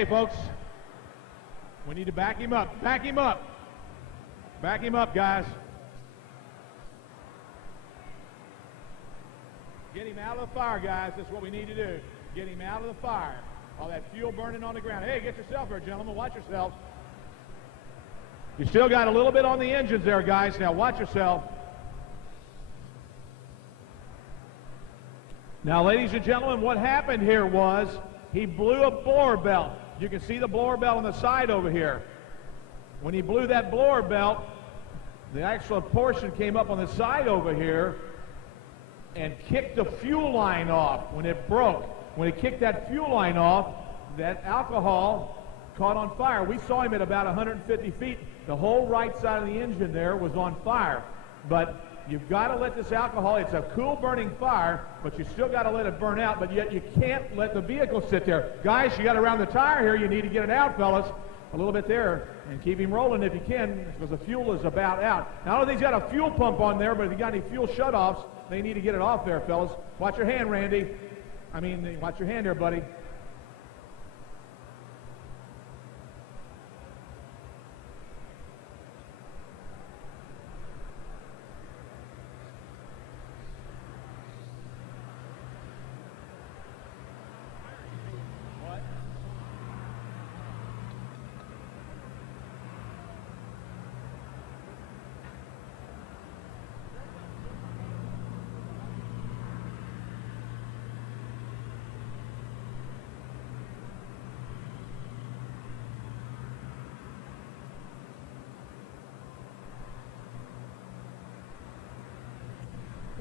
Okay, folks. We need to back him up. Back him up. Back him up, guys. Get him out of the fire, guys. That's what we need to do. Get him out of the fire. All that fuel burning on the ground. Hey, get yourself here, gentlemen. Watch yourselves. You still got a little bit on the engines there, guys. Now watch yourself. Now, ladies and gentlemen, what happened here was he blew a blower belt. You can see the blower belt on the side over here. When he blew that blower belt, the actual portion came up on the side over here and kicked the fuel line off when it broke. When he kicked that fuel line off, that alcohol caught on fire. We saw him at about 150 feet. The whole right side of the engine there was on fire. But you've got to let this alcohol, it's a cool burning fire, but you still got to let it burn out, but yet you can't let the vehicle sit there. Guys, you got to round the tire here. You need to get it out, fellas, a little bit there, and keep him rolling if you can, because the fuel is about out. Now, I don't think he's got a fuel pump on there, but if you got any fuel shutoffs, they need to get it off there, fellas. Watch your hand, Randy. Watch your hand there, buddy.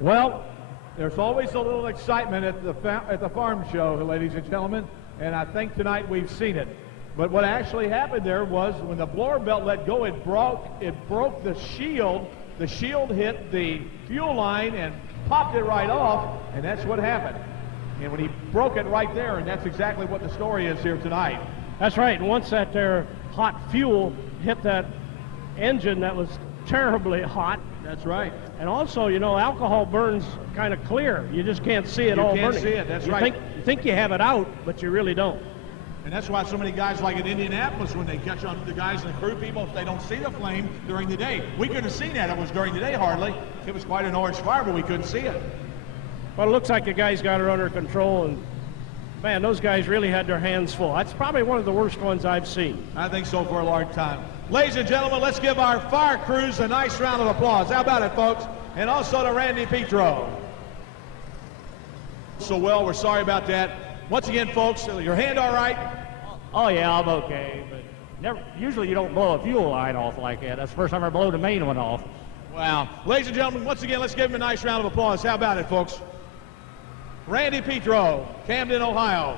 Well, there's always a little excitement at the farm show, ladies and gentlemen, and I think tonight we've seen it. But what actually happened there was when the blower belt let go, it broke the shield. The shield hit the fuel line and popped it right off, and that's what happened. And when he broke it right there, and that's exactly what the story is here tonight. That's right, and once that there hot fuel hit that engine that was terribly hot. That's right. And also, you know, alcohol burns kind of clear. You just can't see it all burning. You can't see it, that's right. You think you have it out, but you really don't. And that's why so many guys like in Indianapolis, when they catch on the guys and the crew people, if they don't see the flame during the day. We couldn't have seen that. It was during the day hardly. It was quite an orange fire, but we couldn't see it. Well, it looks like the guys got it under control, and man, those guys really had their hands full. That's probably one of the worst ones I've seen. I think so for a long time. Ladies and gentlemen, let's give our fire crews a nice round of applause. How about it, folks? And also to Randy Petro. So well, we're sorry about that. Once again, folks, your hand all right? Oh yeah, I'm okay, but usually you don't blow a fuel line off like that. That's the first time I blew the main one off. Wow. Ladies and gentlemen, once again, let's give him a nice round of applause. How about it, folks? Randy Petro, Camden, Ohio.